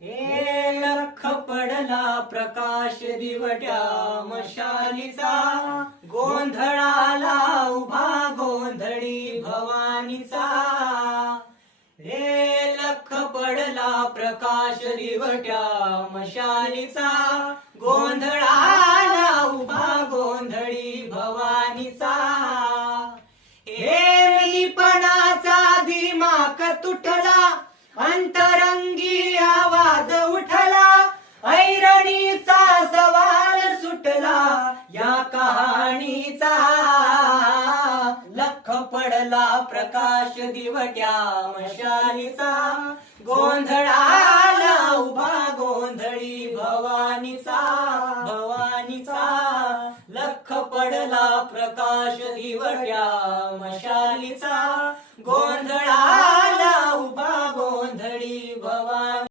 हे लख पडला प्रकाश दिवट्या मशालीचा, गोंधळाला उभा गोंधळी भवानीचा. हे लख पडला प्रकाश दिवट्या मशालीचा, गोंधळाला उभा गोंधळी भवानीचा. हे मीपणाचा दिमाक तुटला, अंतरंगी आवाज उठला, ऐरणीचा सवाल सुटला या कहाणीचा. लख पडला प्रकाश दिवट्या मशालीचा, गोंधळा